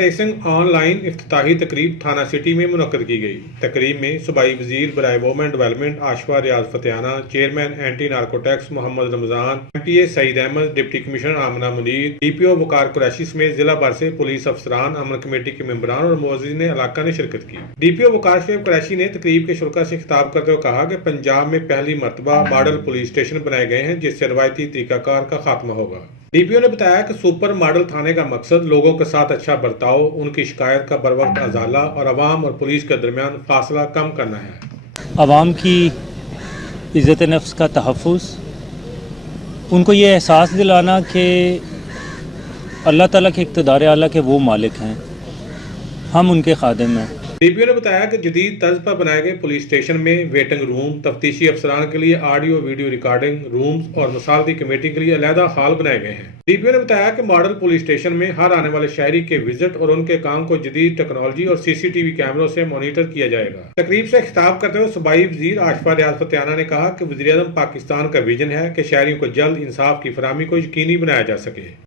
Partition online इफ्तिताही तकरीब थाना city में मुनक्कद की गई। तकरीब में सूबाई वजीर बराए women development Ashfa Riaz Fatehana, chairman anti narcotics Mohammad Ramzan, MPA Saeed Ahmed, deputy commissioner Amna Munir, DPO Waqar Qureshi समेत जिला भर से पुलिस अफसरान, अमन कमेटी के मेंबरान और मुअज्जिजीन इलाका ने शिरकत की। DPO वकार कुरैशी ने तकरीब के शुरका से खिताब करते हुए कहा कि पंजाब में पहली मरतबा मॉडल पुलिस स्टेशन बनाए गए हैं, जिससे रवायती तरीकाकार का खात्मा होगा। DPO ने बताया कि सुपर मॉडल थाने का मकसद लोगों के साथ अच्छा बर्ताव, उनकी शिकायत का बर वक्त अजाला और अवाम और पुलिस के दरमियान फासला कम करना है। अवाम की इज़्ज़त नफ्स का तहफ़्फ़ुज़, उनको ये एहसास दिलाना कि अल्लाह ताला के इक़्तिदार आला के वो मालिक हैं, हम उनके खादिम हैं। DPO ने बताया कि जदीद तर्ज पर बनाए गए पुलिस स्टेशन में वेटिंग रूम, तफ्तीशी अफसरान के लिए ऑडियो वीडियो रिकॉर्डिंग रूम्स और मसालती कमेटी के लिए अलहदा हॉल बनाए गए हैं। DPO ने बताया कि मॉडल पुलिस स्टेशन में हर आने वाले शहरी के विजिट और उनके काम को जदीद टेक्नोलॉजी और CCTV कैमरों से मॉनिटर किया जाएगा। तकरीब से खिताब करते हुए सूबाई वजीर आशफा रियाज फतेहाना ने कहा कि वज़ीर-ए-आज़म पाकिस्तान का विजन है कि शहरियों को जल्द इंसाफ की फराहमी को यकीनी बनाया जा सके।